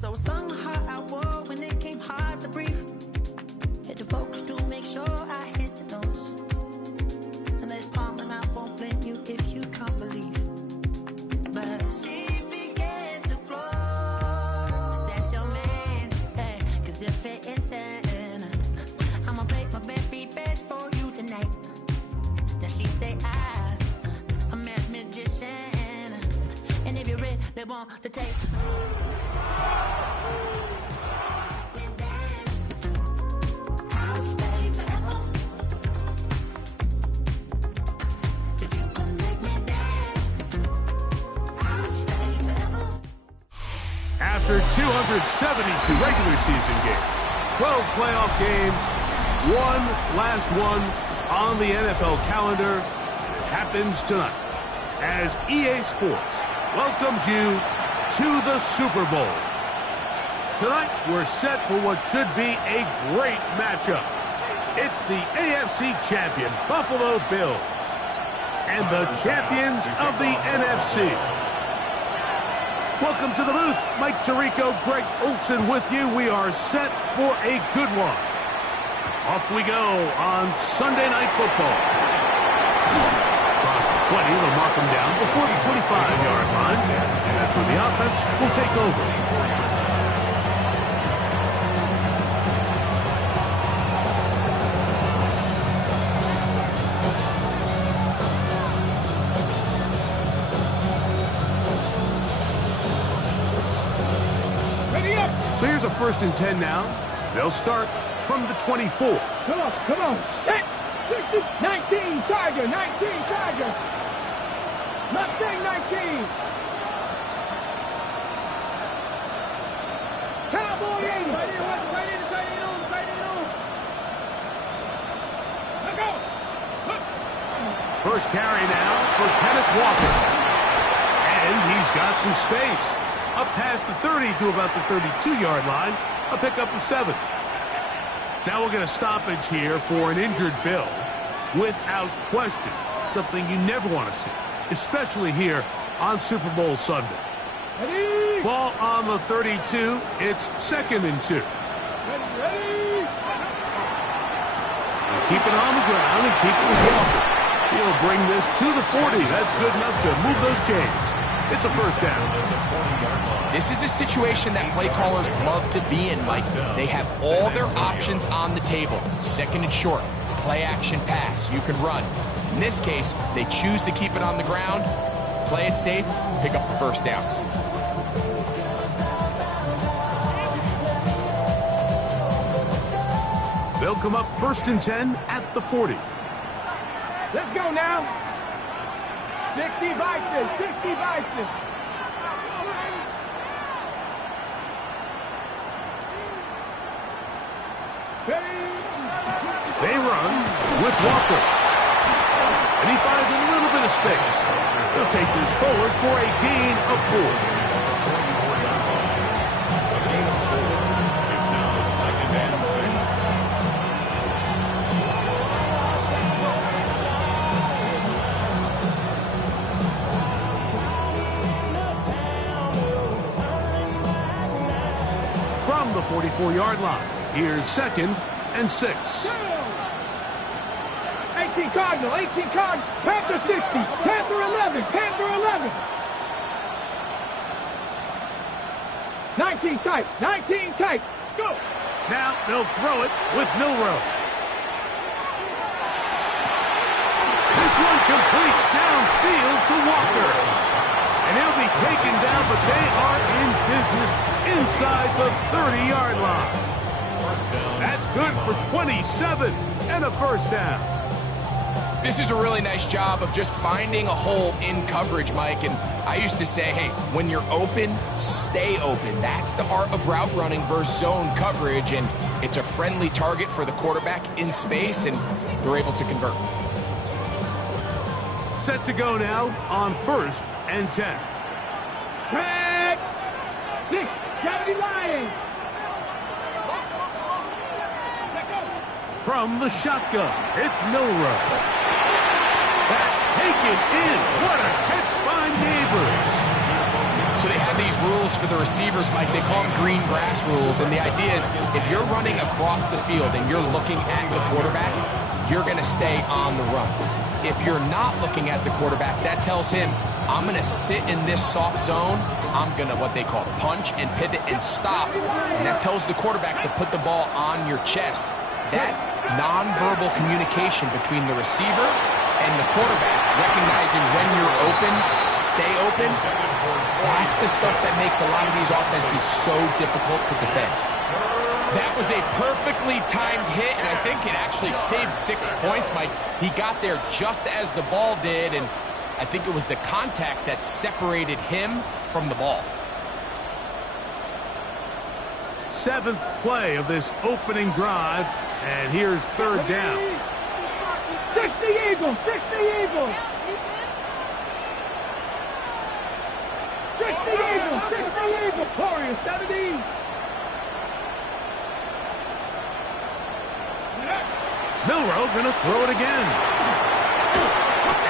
So somehow I wore when it came hard to breathe. Hit the focus to make sure I hit the notes. And there's palm and I won't blame you if you can't believe. But she began to flow. That's your man, hey, cause if it isn't, I'ma break my very best for you tonight. Now she say I'm a magician. And if you're ready, they want to take. After 272 regular season games, 12 playoff games, one last one on the NFL calendar happens tonight as EA Sports welcomes you to the Super Bowl. Tonight, we're set for what should be a great matchup. It's the AFC champion Buffalo Bills and the champions of the NFC. Welcome to the booth. Mike Tirico, Greg Olson with you. We are set for a good one. Off we go on Sunday Night Football. Across the 20, they'll mark them down before the 25-yard line. And that's when the offense will take over. So here's a 1st and 10 now. They'll start from the 24. Come on. Set. 19, Tiger, 19, Tiger. Mustang 19. Cowboy 80. Right in. Let go. First carry now for Kenneth Walker. And he's got some space. Up past the 30 to about the 32-yard line, a pickup of 7. Now we'll get a stoppage here for an injured Bill, without question. Something you never want to see, especially here on Super Bowl Sunday. Ready? Ball on the 32. It's 2nd and 2. Ready? Keep it on the ground and keep it with Walker. He'll bring this to the 40. That's good enough to move those chains. It's a 1st down. This is a situation that play callers love to be in, Mike. They have all their options on the table. 2nd and short, play action pass, you can run. In this case, they choose to keep it on the ground, play it safe, pick up the 1st down. They'll come up 1st and 10 at the 40. Let's go now. 60 Vices. They run with Walker. And he finds a little bit of space. They'll take this forward for a gain of 4. It's now 2nd and 6. From the 44-yard line, here's 2nd and 6. 18 Cardinal. Panther 60. Panther 11. 19 tight. Let's go. Now they'll throw it with Milrow. This one complete downfield to Walker. And he'll be taken down, but they are in business inside the 30-yard line. That's good for 27 and a 1st down. This is a really nice job of just finding a hole in coverage, Mike. And I used to say, hey, when you're open, stay open. That's the art of route running versus zone coverage. And it's a friendly target for the quarterback in space, and they're able to convert. Set to go now on 1st and 10. Track. 6. Gravity Lions. From the shotgun, it's Milrow. That's taken in. What a catch by Neighbors. So they had these rules for the receivers, Mike. They call them green grass rules, and the idea is if you're running across the field and you're looking at the quarterback, you're going to stay on the run. If you're not looking at the quarterback, that tells him, I'm going to sit in this soft zone. I'm going to, what they call, punch and pivot and stop, and that tells the quarterback to put the ball on your chest. That nonverbal communication between the receiver and the quarterback, recognizing when you're open, stay open, that's the stuff that makes a lot of these offenses so difficult to defend. That was a perfectly timed hit, and I think it actually saved 6 points, Mike. He got there just as the ball did, and I think it was the contact that separated him from the ball. 7th play of this opening drive, and here's 3rd down. 60 Eagles, 60 Eagles. 60 Eagles, 60 Eagles. Corey, 70. Milroe gonna throw it again.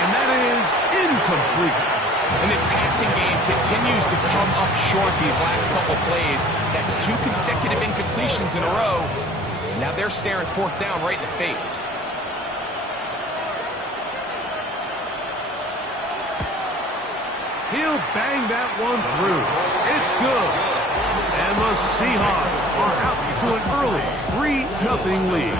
And that is incomplete. And this passing game continues to come up short these last couple plays. That's 2 consecutive incompletions in a row. Now they're staring 4th down right in the face. He'll bang that one through. It's good. And the Seahawks are out to an early 3-0 lead.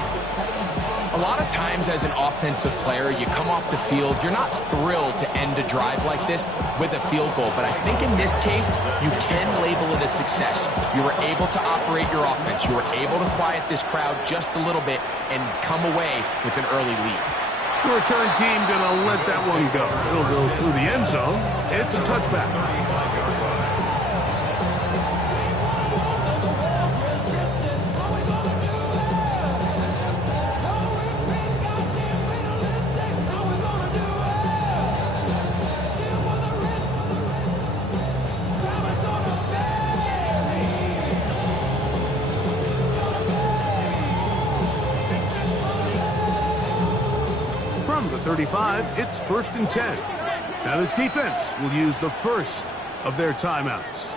A lot of times as an offensive player, you come off the field, you're not thrilled to end a drive like this with a field goal. But I think in this case, you can label it a success. You were able to operate your offense. You were able to quiet this crowd just a little bit and come away with an early lead. The return team gonna let that one go. It'll go through the end zone. It's a touchback. From the 35, it's 1st and 10. Now this defense will use the first of their timeouts.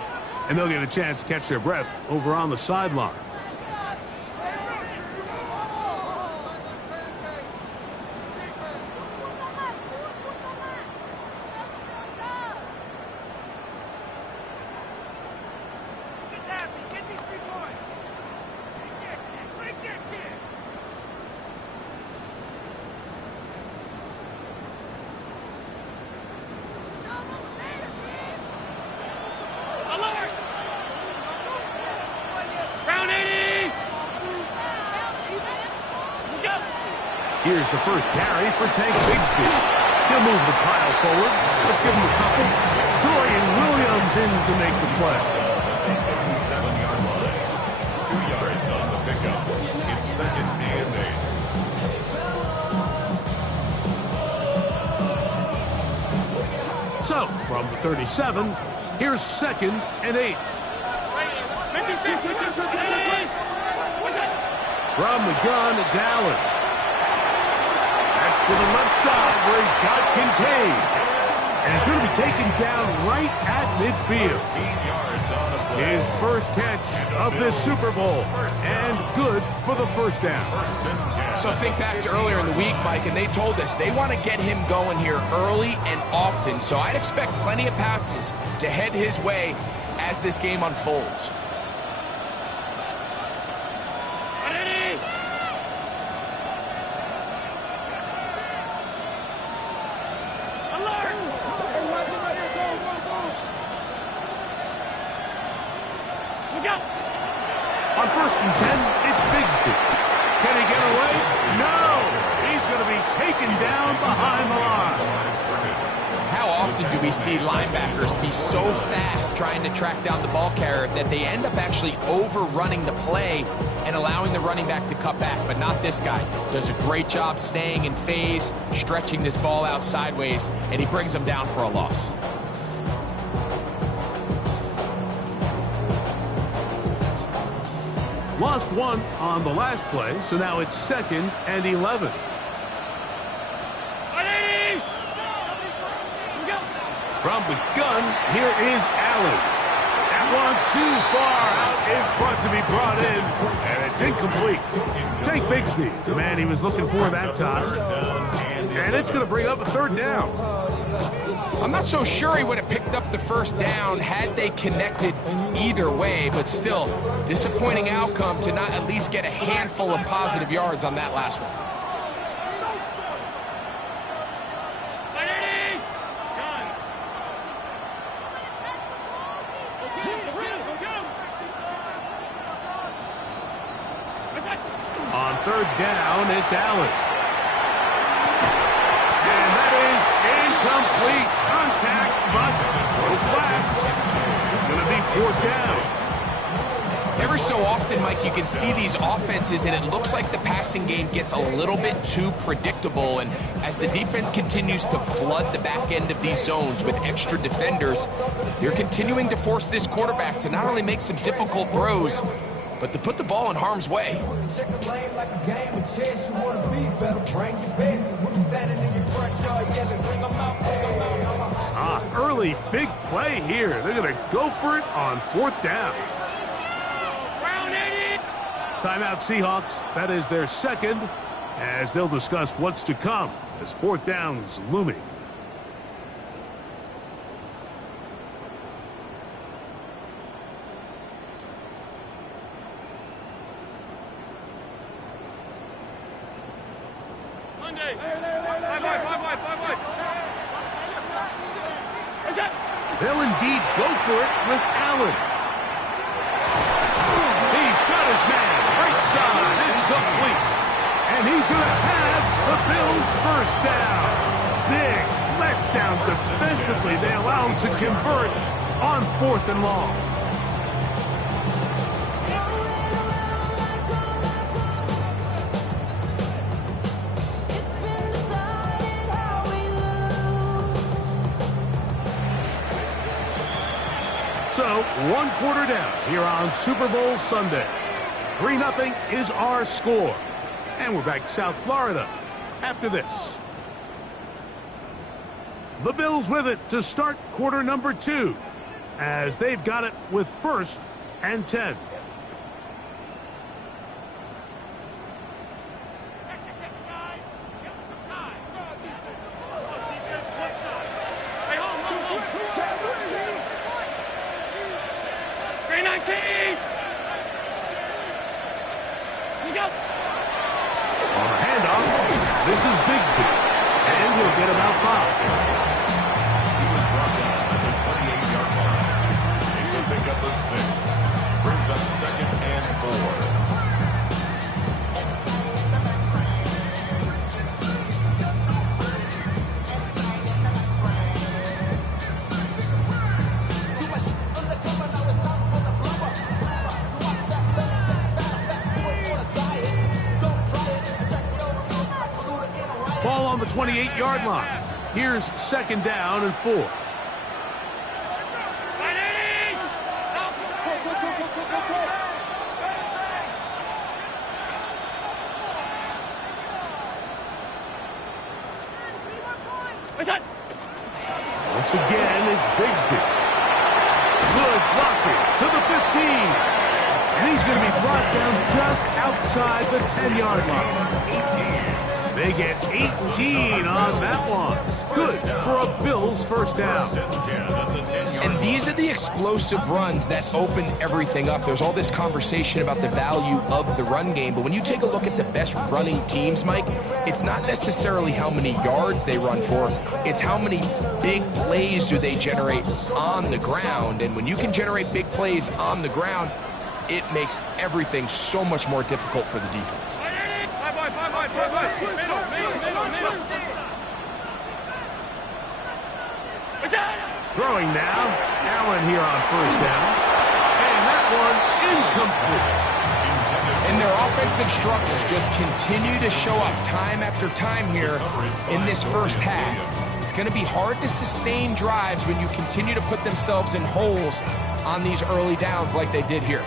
And they'll get a chance to catch their breath over on the sideline. Here's the first carry for Tank Bigsby. He'll move the pile forward. Let's give him a couple. Dorian Williams in to make the play. 7-yard line. 2 yards on the pickup. It's 2nd and 8. So, from the 37, here's 2nd and 8. From the gun, it's Allen. To the left side where he's got Kincaid. And he's going to be taken down right at midfield. His first catch of this Super Bowl. And good for the 1st down. So think back to earlier in the week, Mike, and they told us they want to get him going here early and often. So I'd expect plenty of passes to head his way as this game unfolds. On 1st and 10, it's Bigsby. Can he get away? No! He's going to be taken down behind the line. How often do we see linebackers be so fast trying to track down the ball carrier that they end up actually overrunning the play and allowing the running back to cut back? But not this guy. Does a great job staying in phase, stretching this ball out sideways, and he brings them down for a loss. Lost one on the last play, so now it's 2nd and 11. From the gun, here is Allen. too far out in front to be brought in, and it's incomplete. Take Bigsby, the man he was looking for that time, and it's going to bring up a third down. I'm not so sure he would have picked up the first down had they connected either way, but still, disappointing outcome to not at least get a handful of positive yards on that last one. On third down, it's Allen. And that is incomplete. Contact, but no flags. It's going to be fourth down. Every so often, Mike, you can see these offenses, and it looks like the passing game gets a little bit too predictable. And as the defense continues to flood the back end of these zones with extra defenders, they're continuing to force this quarterback to not only make some difficult throws, but to put the ball in harm's way. Early big play here. They're going to go for it on fourth down. Timeout Seahawks. That is their second, as they'll discuss what's to come as fourth down's looming. They'll indeed go for it with Allen. He's got his man. Right side. It's complete. And he's going to have the Bills' first down. Big letdown defensively. They allow him to convert on fourth and long. So, 1 quarter down here on Super Bowl Sunday. 3-0 is our score. And we're back South Florida after this. The Bills with it to start quarter number 2, as they've got it with 1st and 10. On the handoff, this is Bigsby, and he'll get about 5. He was brought down at the 28-yard line. It's a pickup of 6. Brings up 2nd and 4. Ball on the 28-yard line. Here's 2nd down and 4. Once again, it's Bigsby. Good blocking to the 15. And he's going to be brought down just outside the 10-yard line. They get 18 on that one. Good for a Bills first down. And these are the explosive runs that open everything up. There's all this conversation about the value of the run game, but when you take a look at the best running teams, Mike, it's not necessarily how many yards they run for, it's how many big plays do they generate on the ground. And when you can generate big plays on the ground, it makes everything so much more difficult for the defense. Throwing now, Allen here on first down, and that one incomplete. And their offensive struggles just continue to show up time after time here in this first half. It's going to be hard to sustain drives when you continue to put themselves in holes on these early downs like they did here.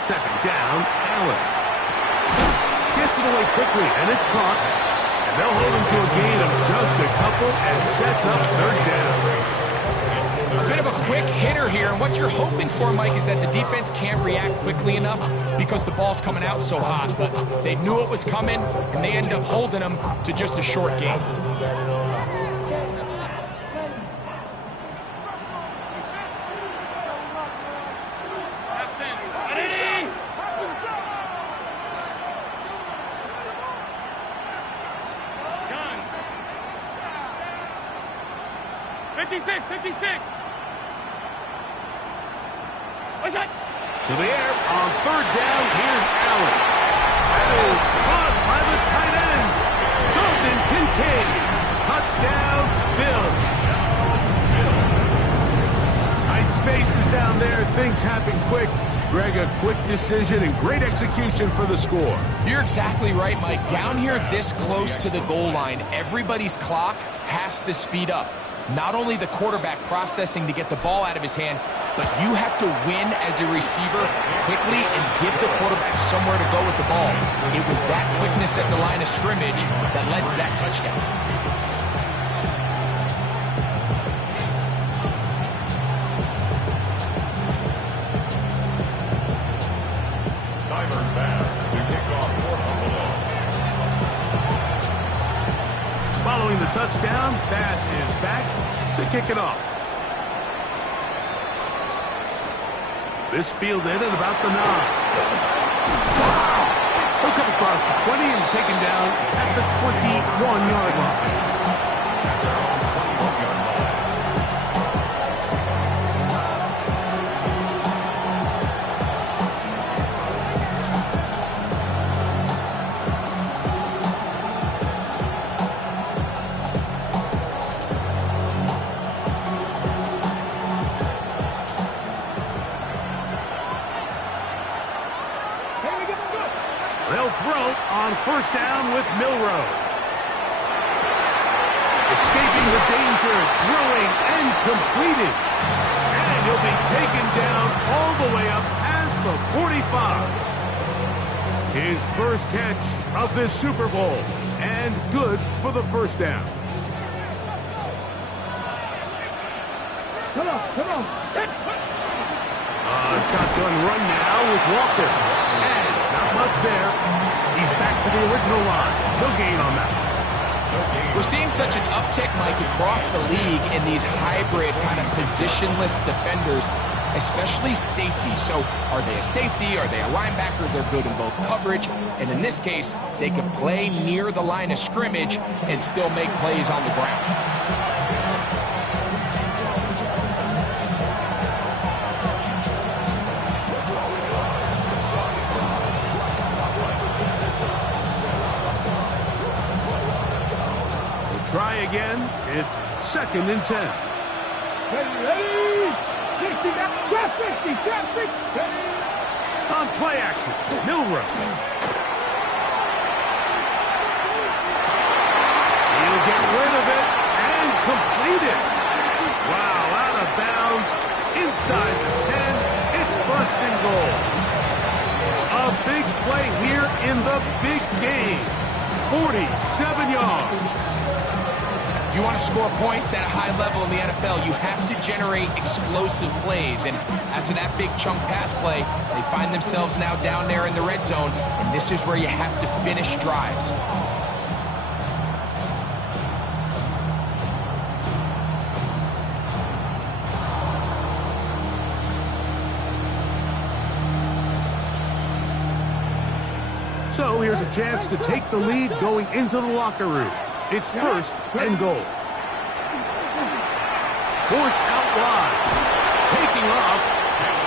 Second down, Allen. Gets it away quickly, and it's caught. And they'll hold him to a gain of just a couple and sets up third down. A bit of a quick hitter here, and what you're hoping for, Mike, is that the defense can't react quickly enough because the ball's coming out so hot. But they knew it was coming, and they end up holding them to just a short gain. To the air on third down, here's Allen. That is caught by the tight end, Dalton Kincaid. Touchdown, Bills. Tight spaces down there, things happen quick. Greg, a quick decision and great execution for the score. You're exactly right, Mike. Down here this close to the goal line, everybody's clock has to speed up. Not only the quarterback processing to get the ball out of his hand, but you have to win as a receiver quickly and give the quarterback somewhere to go with the ball. It was that quickness at the line of scrimmage that led to that touchdown. Timer pass to kick off for Buffalo. Following the touchdown, pass is back to kick it off. This fielded at about the 9. He'll come across the 20 and taken down at the 21-yard line. They'll throw on first down with Milroe. Escaping the danger, throwing and completed. And he'll be taken down all the way up past the 45. His first catch of this Super Bowl, and good for the first down. Come on. Shotgun run now with Walker. And not much there. He's back to the original line. No gain on that. We're seeing such an uptick, Mike, across the league in these hybrid kind of positionless defenders, especially safety. So are they a safety? Are they a linebacker? They're good in both coverage. And in this case, they can play near the line of scrimmage and still make plays on the ground. Try again. It's 2nd and 10. Ready? 60, trap 60. On play action, Milroe. He'll get rid of it and complete it. Wow, out of bounds, inside the 10. It's 1st and goal. A big play here in the big game. 47 yards. If you want to score points at a high level in the NFL, you have to generate explosive plays. And after that big chunk pass play, they find themselves now down there in the red zone, and this is where you have to finish drives. So here's a chance to take the lead going into the locker room. It's 1st and goal. Forced out wide. Taking off.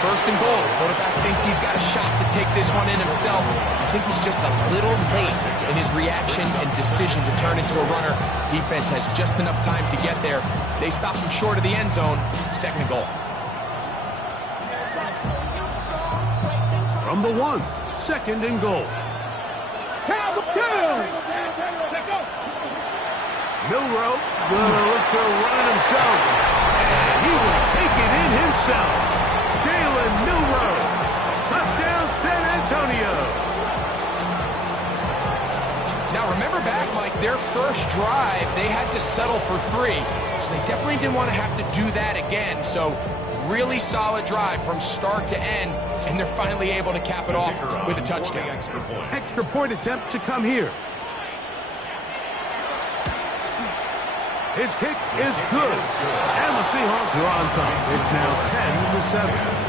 1st and goal. Quarterback thinks he's got a shot to take this one in himself. I think he's just a little late in his reaction and decision to turn into a runner. Defense has just enough time to get there. They stop him short of the end zone. 2nd and goal. From the 1, 2nd and goal. Milroe gonna look to run it himself. And he will take it in himself. Jalen Milroe. Touchdown back, Mike, their first drive, they had to settle for 3. So they definitely didn't want to have to do that again. So really solid drive from start to end, and they're finally able to cap it off with a touchdown. Extra point attempt to come here. His kick is good. And the Seahawks are on top. It's now 10-7.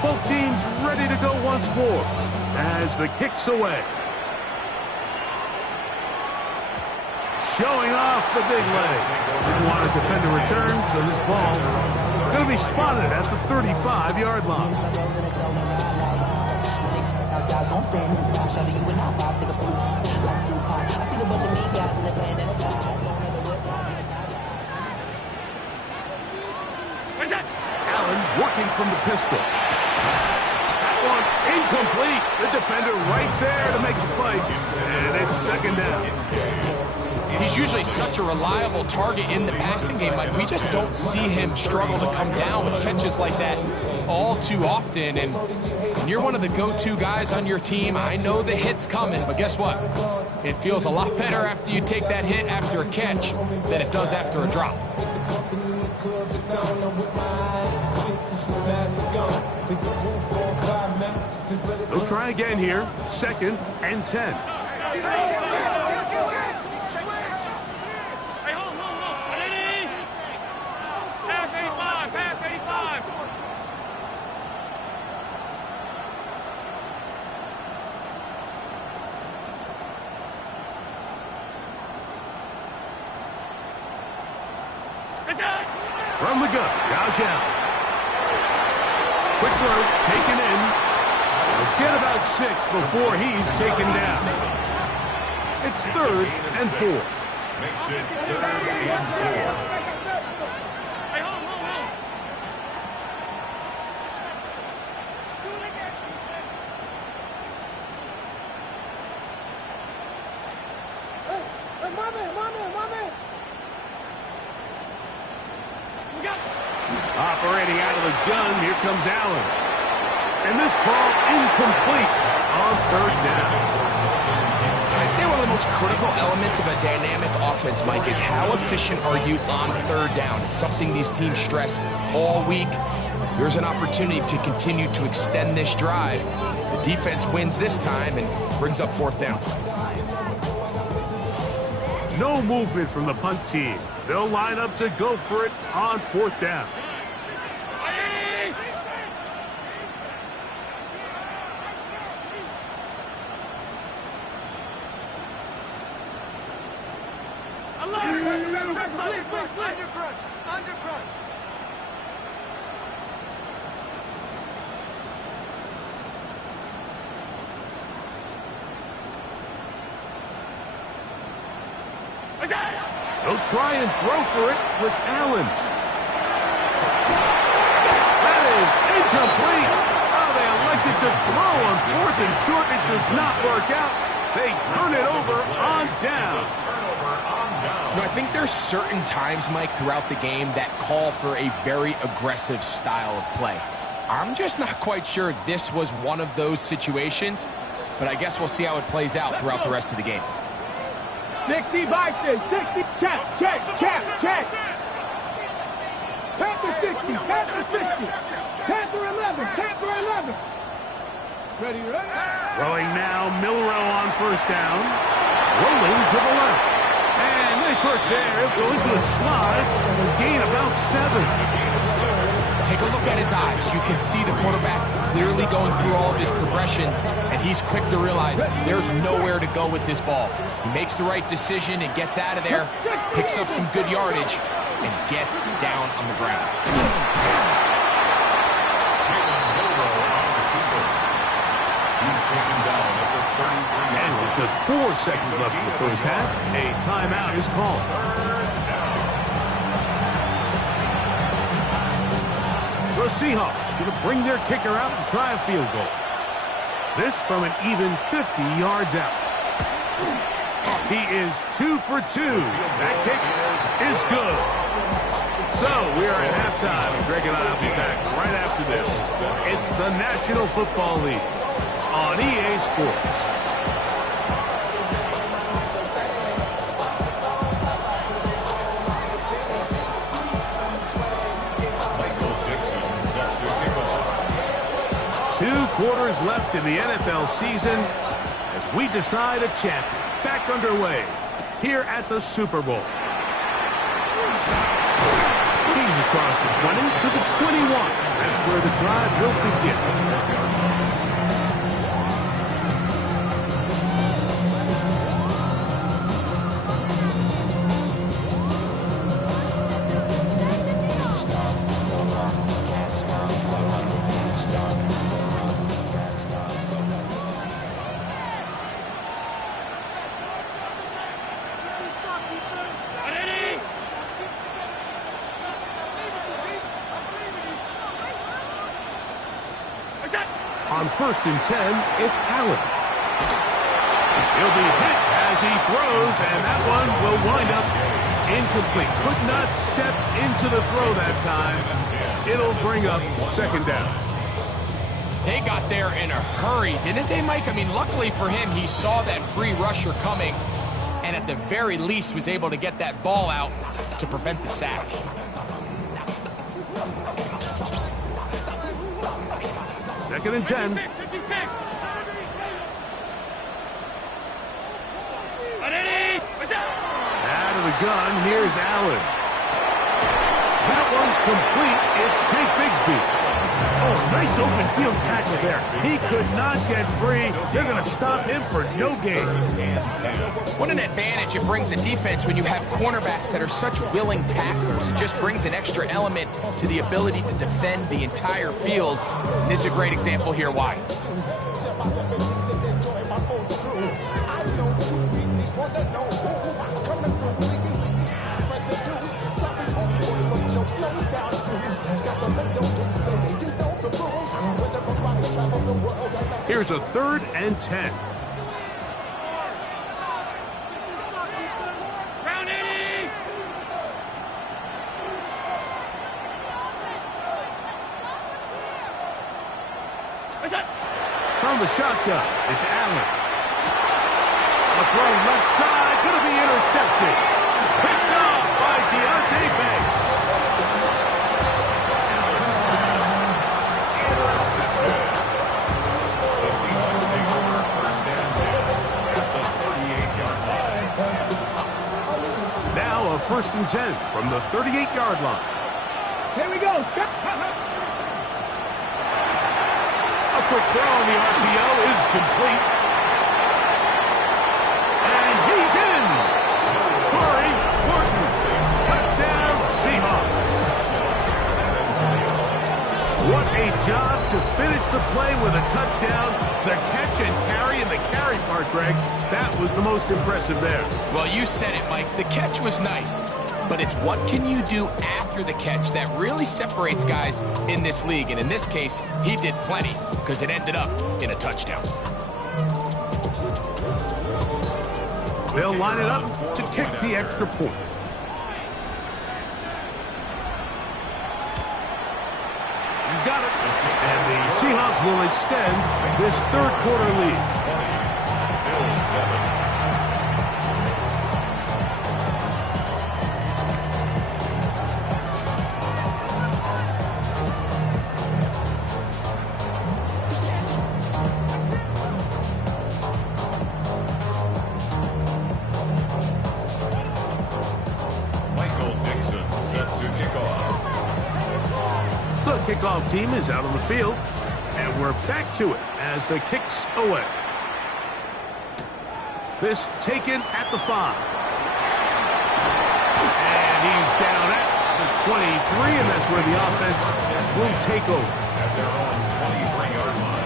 Both teams ready to go once more as the kick's away. Showing off the big leg. Didn't want to defend a return, so this ball going to be spotted at the 35-yard line. Allen working from the pistol. That one incomplete. The defender right there to make the play. And it's second down. He's usually such a reliable target in the passing game. Like, we just don't see him struggle to come down with catches like that all too often. And when you're one of the go-to guys on your team, I know the hit's coming, but guess what? It feels a lot better after you take that hit after a catch than it does after a drop. They'll try again here. 2nd and 10. From the gun, Josh Allen. Quick throw, taken in. Let's get about 6 before he's taken down. It's 3rd and 4. Makes it 3rd and 4. Operating out of the gun, here comes Allen. And this ball incomplete on 3rd down. I'd say one of the most critical elements of a dynamic offense, Mike, is how efficient are you on 3rd down. It's something these teams stress all week. Here's an opportunity to continue to extend this drive. The defense wins this time and brings up 4th down. No movement from the punt team. They'll line up to go for it on 4th down. They'll try and throw for it with Allen. That is incomplete. Oh, they elected to throw on 4th and short. It does not work out. They turn it over on down. You know, I think there's certain times, Mike, throughout the game that call for a very aggressive style of play. I'm just not quite sure this was one of those situations, but I guess we'll see how it plays out throughout the rest of the game. 60 Vikings, 60, check. Panther 60, Panther 60, Panther 11, Panther 11. Ready. Throwing now, Milrow on 1st down. Rolling to the left. And this right there, going to a slide, gain about 7. Take a look at his eyes. You can see the quarterback clearly going through all of his progressions, and he's quick to realize there's nowhere to go with this ball. He makes the right decision and gets out of there, picks up some good yardage, and gets down on the ground. He's taken down at the 33. And with just 4 seconds left in the first half, a timeout is called. The Seahawks going to bring their kicker out and try a field goal. This from an even 50 yards out. He is 2 for 2. That kick is good. So we are at halftime, and Greg and I will be back right after this. It's the National Football League on EA Sports. Two quarters left in the NFL season as we decide a champion. Back underway here at the Super Bowl. He's across the 20 to the 21. That's where the drive will begin. On 1st and 10, it's Allen. He'll be hit as he throws, and that one will wind up incomplete. Could not step into the throw that time. It'll bring up 2nd down. They got there in a hurry, didn't they, Mike? I mean, luckily for him, he saw that free rusher coming, and at the very least was able to get that ball out to prevent the sack. Second and 10. Out of the gun, here's Allen. That one's complete. It's Tank Bigsby. Oh, nice open field tackle there. He could not get free. They're going to stop him for no gain. What an advantage it brings a defense when you have cornerbacks that are such willing tacklers. It just brings an extra element to the ability to defend the entire field. And this is a great example here why. Here's a 3rd and 10. From the shotgun, it's Allen. A throw left side, going to be intercepted. Picked off by Deontay Banks. Now a 1st and 10 from the 38-yard line. Here we go. A quick throw on the RPO is complete. And he's in. Corey Horton. Touchdown Seahawks. What a job to finish the play with a touchdown. The catch and carry, and the carry part, Greg, that was the most impressive there. Well, you said it, Mike. The catch was nice, but it's what can you do after the catch that really separates guys in this league. And in this case, he did plenty because it ended up in a touchdown. They'll line it up to kick the extra point. He's got it. And the Seahawks will extend this 3rd quarter lead. The kickoff team is out on the field, and we're back to it as the kick's away. This taken at the 5. And he's down at the 23, and that's where the offense will take over. At their own 23-yard line.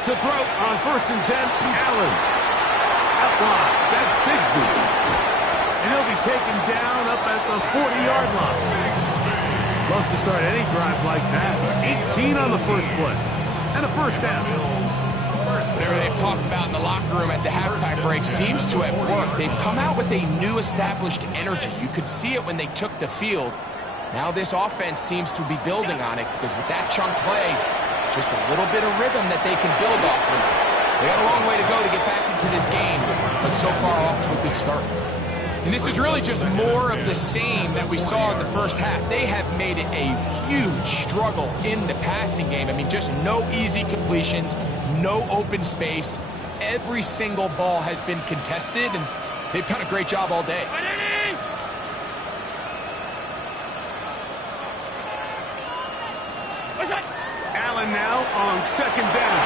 To throw on 1st and 10, Allen. Out wide, that's Bigsby. And he'll be taken down up at the 40-yard line. Love to start any drive like that. 18 on the first play. And a first down. Whatever they've talked about in the locker room at the halftime break seems to have worked. They've come out with a new established energy. You could see it when they took the field. Now this offense seems to be building on it because with that chunk play, just a little bit of rhythm that they can build off of. They got a long way to go to get back into this game, but so far off to a good start. And this is really just more of the same that we saw in the first half. They have made it a huge struggle in the passing game. I mean, just no easy completions, no open space. Every single ball has been contested, and they've done a great job all day. Allen now on second down.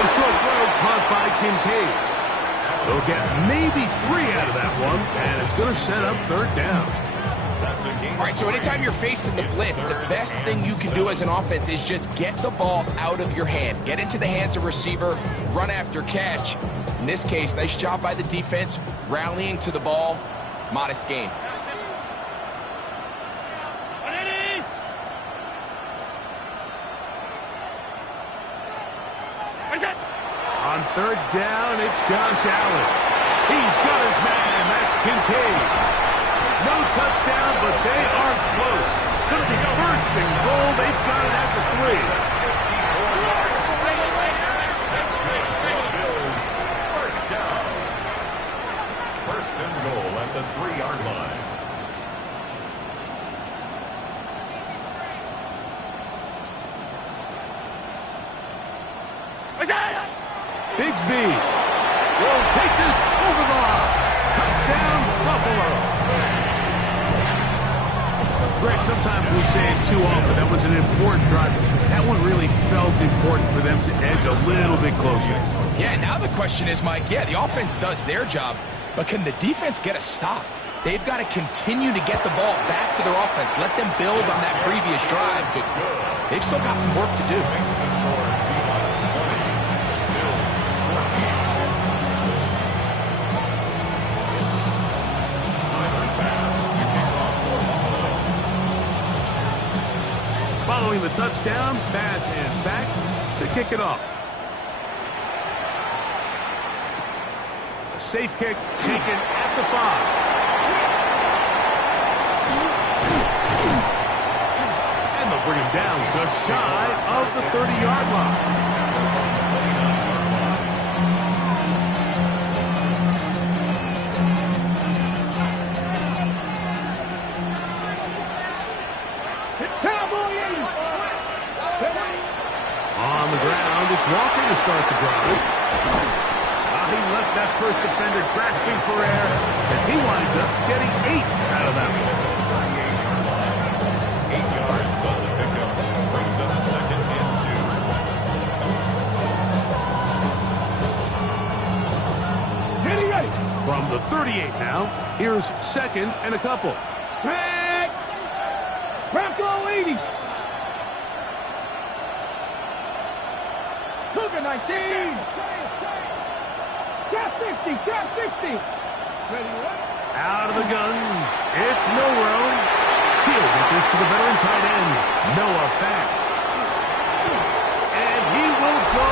A short throw caught by Kincaid. They'll get maybe 3 out of that one, and it's going to set up third down. All right, so anytime you're facing the blitz, the best thing you can do as an offense is just get the ball out of your hand. Get into the hands of receiver, run after catch. In this case, nice job by the defense, rallying to the ball. Modest gain. On third down, it's Josh Allen. He's got his man. That's Kincaid. No touchdown, but they are close. Going to be first and goal. They've got it at the 3. Bills, first down. First and goal at the 3-yard line. Bigsby will take this over the line. Touchdown, Buffalo. Greg, sometimes we say it too often. That was an important drive. That one really felt important for them to edge a little bit closer. Yeah, now the question is, Mike, yeah, the offense does their job, but can the defense get a stop? They've got to continue to get the ball back to their offense. Let them build on that previous drive because they've still got some work to do. Following the touchdown, Bass is back to kick it off. A safe kick taken at the 5. And they'll bring him down just shy of the 30-yard line. On the ground, it's Walker to start the drive. He left that first defender grasping for air as he winds up getting 8 out of that one. 8 yards on the pickup. Brings up second and 2. From the 38 now, here's second and a couple. Bronco 80. Cougar 19. Trap 60. Trap 60. Ready to run. Out of the gun, it's Milrow. He'll get this to the veteran tight end, Noah Fant. And he will go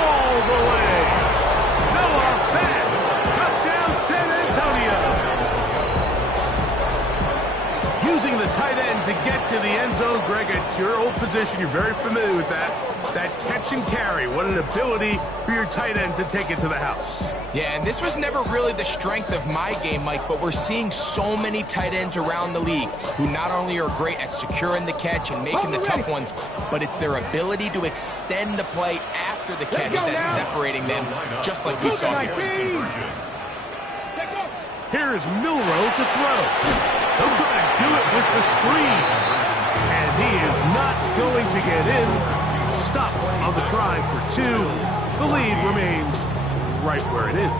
all the way. Noah Fant, touchdown San Antonio. Using the tight end to get to the end zone, Greg, it's your old position. You're very familiar with that. That catch and carry. What an ability for your tight end to take it to the house. Yeah, and this was never really the strength of my game, Mike, but we're seeing so many tight ends around the league who not only are great at securing the catch and making the tough ones, but it's their ability to extend the play after the catch that's separating them, just like we saw here. Here's Milrow to throw. He'll try to do it with the screen. And he is not going to get in. Stop on the try for 2. The lead remains right where it is.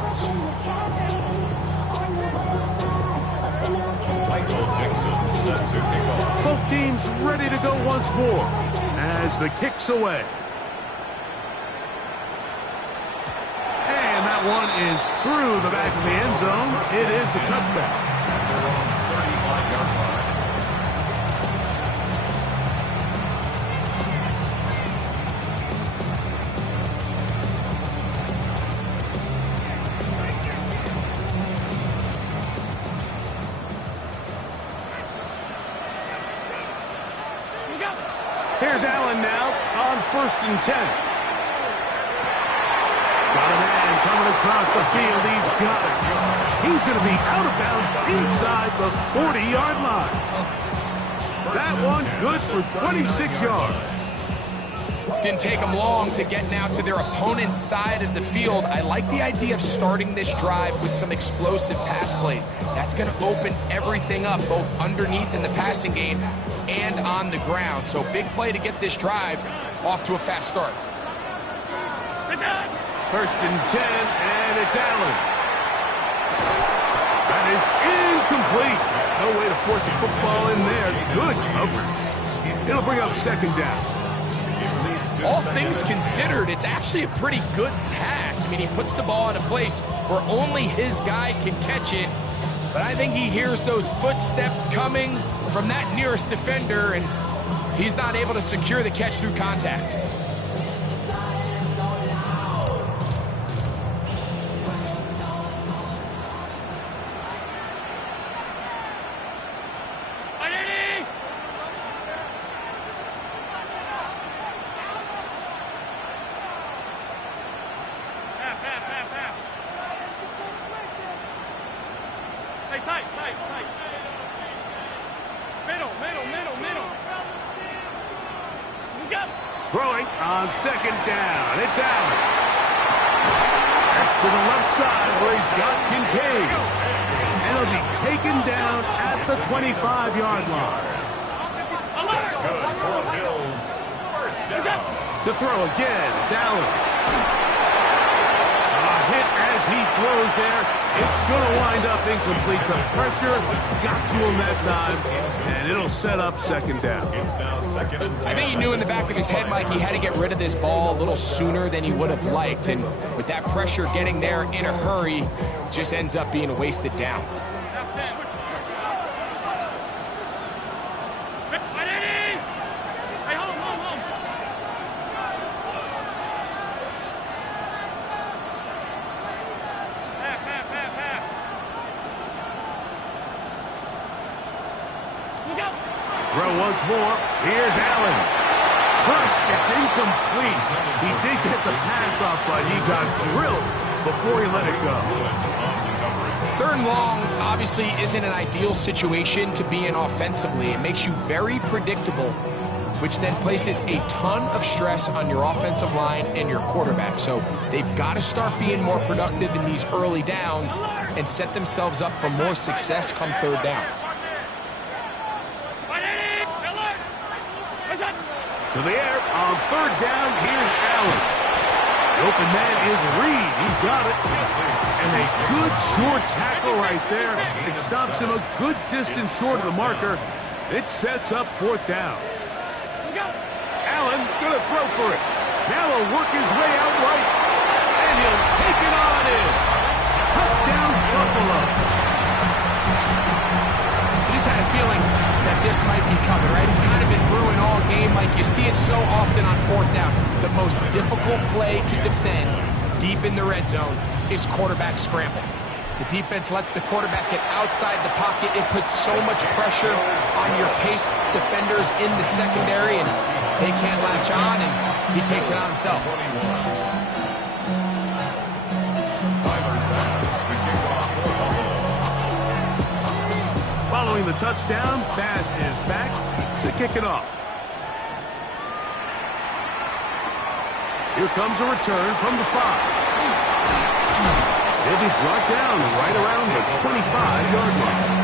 Both teams ready to go once more as the kick's away. And that one is through the back of the end zone. It is a touchback. They're on 35-yard line. Here's Allen now on 1st and 10. Got a man coming across the field. He's got it. He's going to be out of bounds inside the 40-yard line. That one good for 26 yards. Didn't take them long to get now to their opponent's side of the field. I like the idea of starting this drive with some explosive pass plays. That's going to open everything up, both underneath in the passing game and on the ground. So big play to get this drive off to a fast start. 1st and 10, and it's Allen. That is incomplete. No way to force the football in there. Good coverage. It'll bring up 2nd down. All things considered, it's actually a pretty good pass. I mean, he puts the ball in a place where only his guy can catch it. But I think he hears those footsteps coming from that nearest defender, and he's not able to secure the catch through contact. Throwing on 2nd down. It's Allen. Back to the left side where he's got Kincaid. And he'll be taken down at the 25-yard line. Good for the Bills. 1st down. To throw again, it's Allen. A hit as he throws there. It's going to wind up incomplete. The pressure got to him that time, and it'll set up 2nd down. It's now 2nd and 10. I think he knew in the back of his head, Mike, he had to get rid of this ball a little sooner than he would have liked. And with that pressure getting there in a hurry, just ends up being a wasted down. Throw once more. Here's Allen. First, it's incomplete. He did get the pass off, but he got drilled before he let it go. 3rd and long obviously isn't an ideal situation to be in offensively. It makes you very predictable, which then places a ton of stress on your offensive line and your quarterback. So they've got to start being more productive in these early downs and set themselves up for more success come 3rd down. To the air on 3rd down. Here's Allen. The open man is Reed. He's got it. And a good short tackle right there. It stops him a good distance short of the marker. It sets up 4th down. Allen going to throw for it. Now he'll work his way out right. And he'll take it on in. Touchdown, Buffalo. I just had a feeling that this might be coming, right? It's kind of been brewing all game. Like you see it so often on 4th down. The most difficult play to defend deep in the red zone is quarterback scramble. The defense lets the quarterback get outside the pocket. It puts so much pressure on your paced defenders in the secondary, and they can't latch on, and he takes it on himself. Following the touchdown, Bass is back to kick it off. Here comes a return from the 5. He'll be brought down right around the 25-yard line.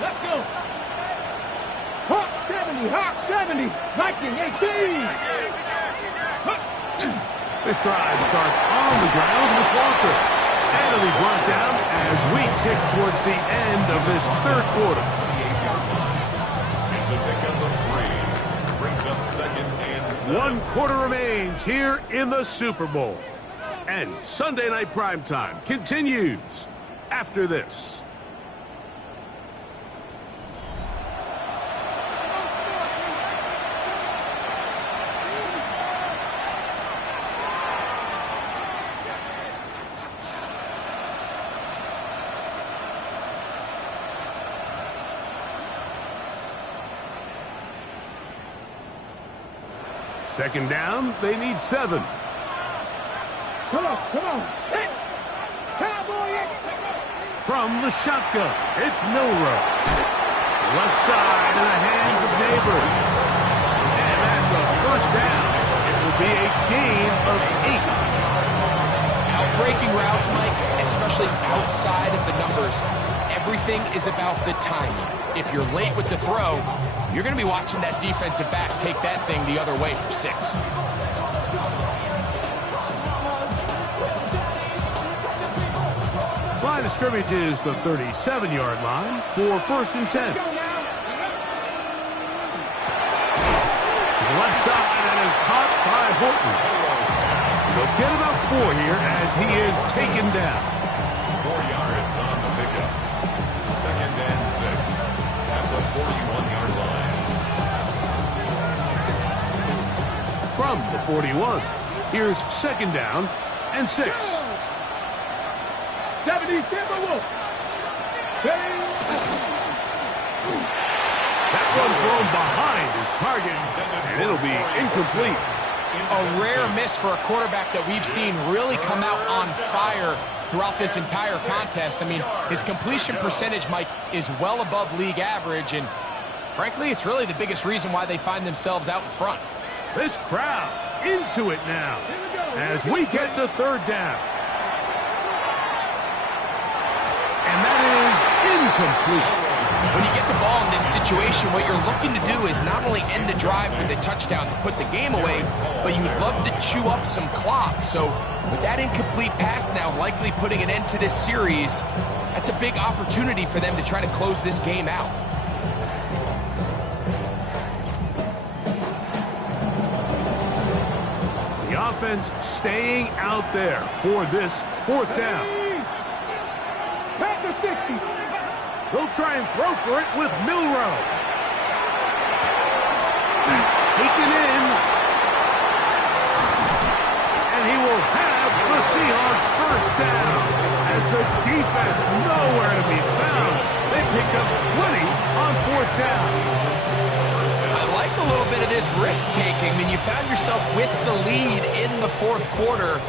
Let's go. Hawk 70, Hawk 70, Viking 18. This drive starts on the ground with Walker. And it'll be brought down as we tick towards the end of this third quarter. It's a pickup of 3. Brings up second and 7. 1 quarter remains here in the Super Bowl. And Sunday Night Primetime continues after this. Second down, they need 7. Come on. Hit. Cowboy it. From the shotgun, it's Milroe. Left side in the hands of Neighbors. And that's a first down. It will be a gain of 8. Outbreaking routes, Mike, especially outside of the numbers, everything is about the timing. If you're late with the throw, you're going to be watching that defensive back take that thing the other way for 6. Line of scrimmage is the 37-yard line for first and 10. To the left side, and is caught by Horton. They'll get about 4 here as he is taken down. 4 yards on the pickup. Second and 6 at the 41-yard line. From the 41, here's second down and 6. 70 Timberwolves. That one thrown behind his target, and it'll be incomplete. A rare miss for a quarterback that we've seen really come out on fire throughout this entire contest. I mean, his completion percentage, Mike, is well above league average, and frankly, it's really the biggest reason why they find themselves out in front. This crowd into it now as we get to third down. And that is incomplete. When you get the ball in this situation, what you're looking to do is not only end the drive with a touchdown to put the game away, but you'd love to chew up some clock. So with that incomplete pass now likely putting an end to this series, that's a big opportunity for them to try to close this game out. The offense staying out there for this fourth down. Back to 60. They'll try and throw for it with Milroe. That's taken in. And he will have the Seahawks first down as the defense nowhere to be found. They pick up 20 on fourth down. I like a little bit of this risk-taking. I mean, you found yourself with the lead in the fourth quarter.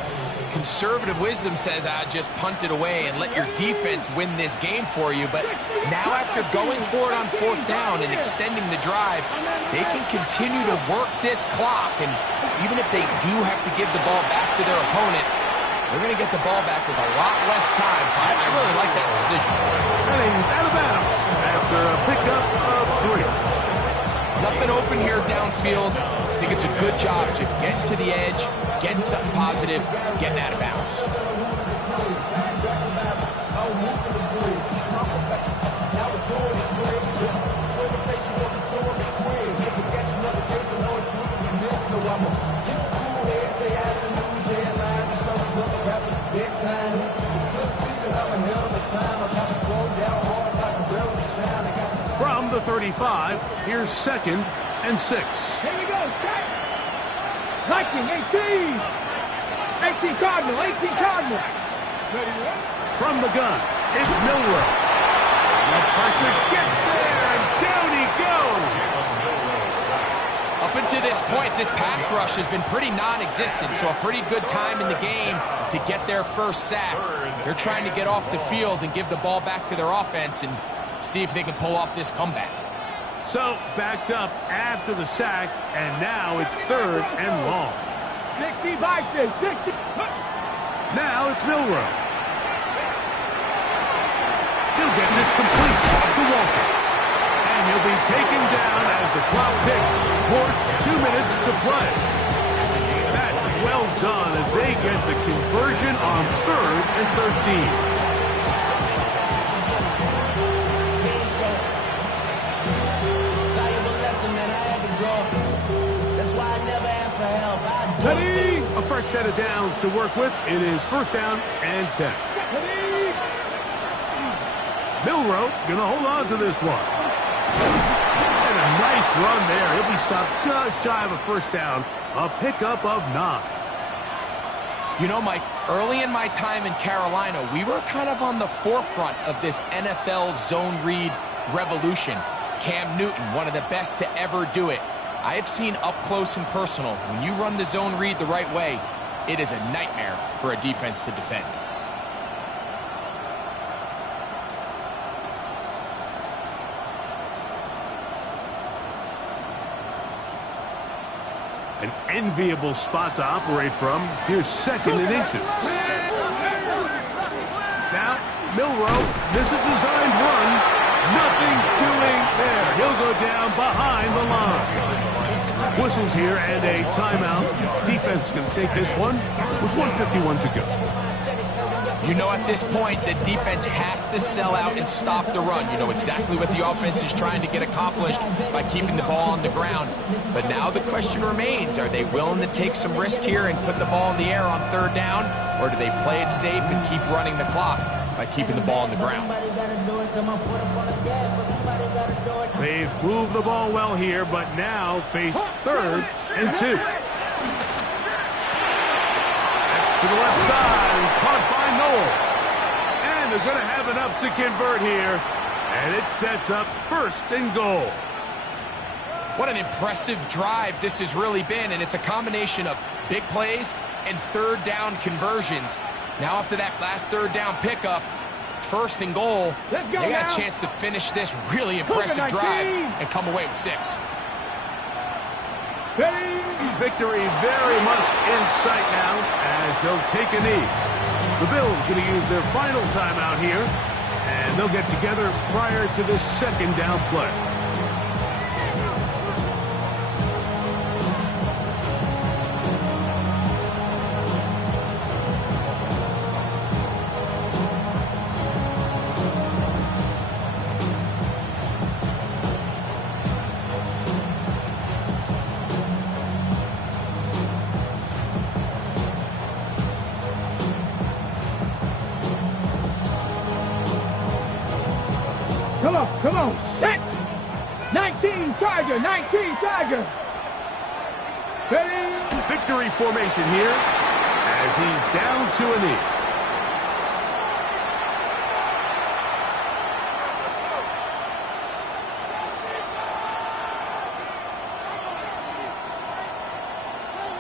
Conservative wisdom says, just punt it away and let your defense win this game for you. But now after going for it on fourth down and extending the drive, they can continue to work this clock. And even if they do have to give the ball back to their opponent, they're going to get the ball back with a lot less time. So I really like that decision. Heading out of bounds after a pickup of 3. Nothing open here downfield. I think it's a good job just getting to the edge, getting something positive, getting out of bounds. From the 35, here's second and 6. Here we go. Check. 19, 18. 18 Cardinal. 18 Cardinal. From the gun, it's Milroe. The pressure gets there, and down he goes. Up until this point, this pass rush has been pretty non-existent, so a pretty good time in the game to get their first sack. They're trying to get off the field and give the ball back to their offense and see if they can pull off this comeback. So, backed up after the sack, and now it's third and long. 60 Vikings. 60. Now it's Milroe. He'll get this complete to Walker. And he'll be taken down as the clock ticks towards 2 minutes to play. That's well done as they get the conversion conversion on 3rd and 13. Ready? A fresh set of downs to work with. It is 1st down and 10. Ready? Milroe going to hold on to this one. And a nice run there. He'll be stopped just shy of a 1st down. A pickup of 9. You know, Mike, early in my time in Carolina, we were kind of on the forefront of this NFL zone read revolution. Cam Newton, one of the best to ever do it. I have seen up close and personal, when you run the zone read the right way, it is a nightmare for a defense to defend. An enviable spot to operate from. Here's 2nd and inches. Now, Milroe, this is a designed run. Nothing doing there. He'll go down behind the line. Whistles here and a timeout. Defense is going to take this one with 1:51 to go. You know, at this point, the defense has to sell out and stop the run. You know exactly what the offense is trying to get accomplished by keeping the ball on the ground. But now the question remains, are they willing to take some risk here and put the ball in the air on 3rd down? Or do they play it safe and keep running the clock by keeping the ball on the ground? They've moved the ball well here, but now face 3rd and 2. To the left side, caught by Noel. And they're going to have enough to convert here. And it sets up 1st and goal. What an impressive drive this has really been, and it's a combination of big plays and 3rd down conversions. Now after that last 3rd down pickup, it's 1st and goal. Let's go they got now. a chance to finish this really impressive drive and come away with 6. Ready? Victory very much in sight now as they'll take a knee. The Bills going to use their final timeout here, and they'll get together prior to this 2nd down play. Come on, set! 19 Tiger, 19 Tiger! Ready? Victory formation here as he's down to a knee.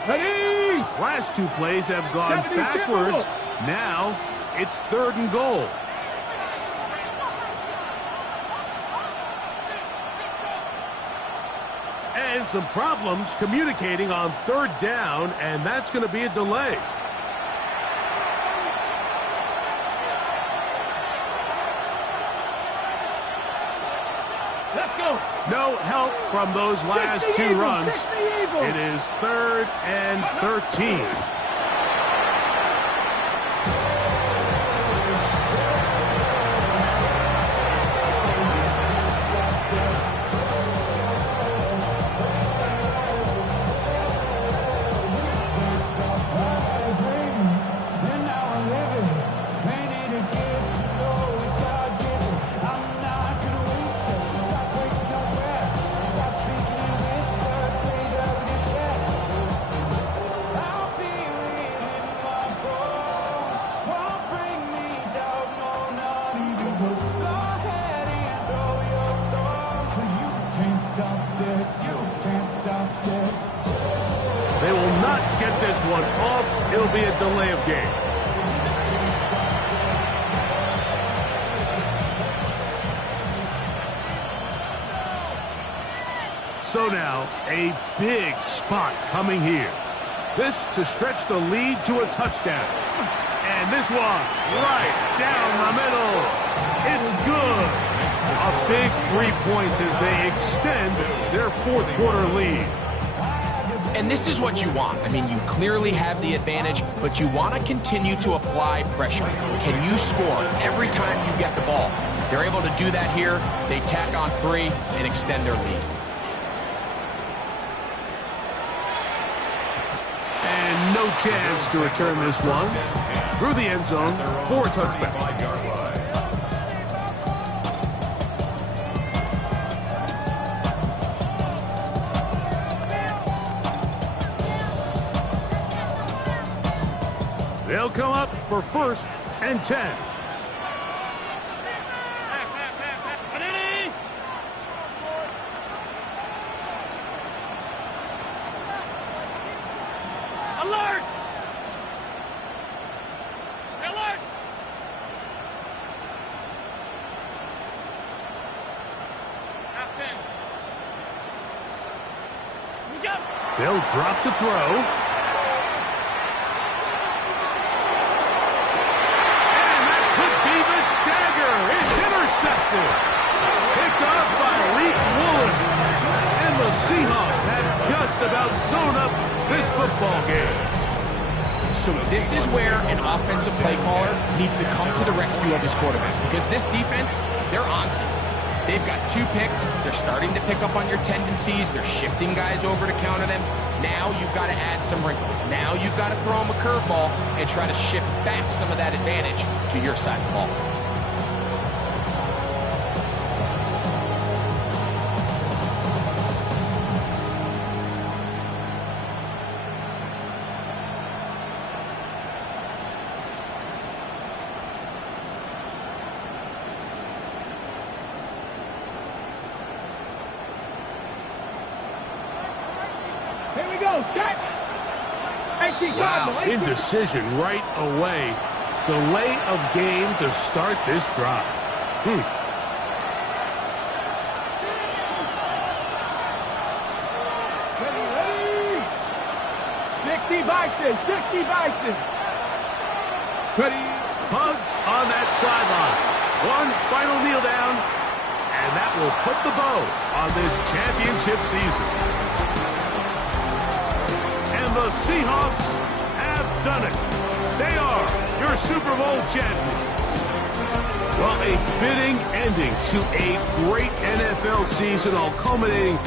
Ready? Last 2 plays have gone backwards. Now it's 3rd and goal. And some problems communicating on 3rd down, and that's going to be a delay. Let's go! No help from those last 2 runs. It is 3rd and 13. They will not get this one off. It'll be a delay of game. So now, a big spot coming here. This to stretch the lead to a touchdown. And this one, right down the middle. It's good. A big 3 points as they extend their fourth quarter lead. And this is what you want. I mean, you clearly have the advantage, but you want to continue to apply pressure. Can you score every time you get the ball? They're able to do that here. They tack on 3 and extend their lead. And no chance to return this one through the end zone for a touchback. They'll come up for 1st and 10. Alert! Alert! Half 10. We go! They'll drop to throw. Intercepted. Picked off by Leek Woolen. And the Seahawks have just about sewn up this football game. So this is where an offensive play caller needs to come to the rescue of his quarterback, because this defense, they're on to you. They've got 2 picks. They're starting to pick up on your tendencies. They're shifting guys over to counter them. Now you've got to add some wrinkles. Now you've got to throw them a curveball and try to shift back some of that advantage to your side of the ball. Here we go, set! Wow, indecision right away. Delay of game to start this drive. Ready? 60 Bison, 60 Bison. Ready? Pugs on that sideline. One final kneel down, and that will put the bow on this championship season. The Seahawks have done it. They are your Super Bowl champions. Well, a fitting ending to a great NFL season, all culminating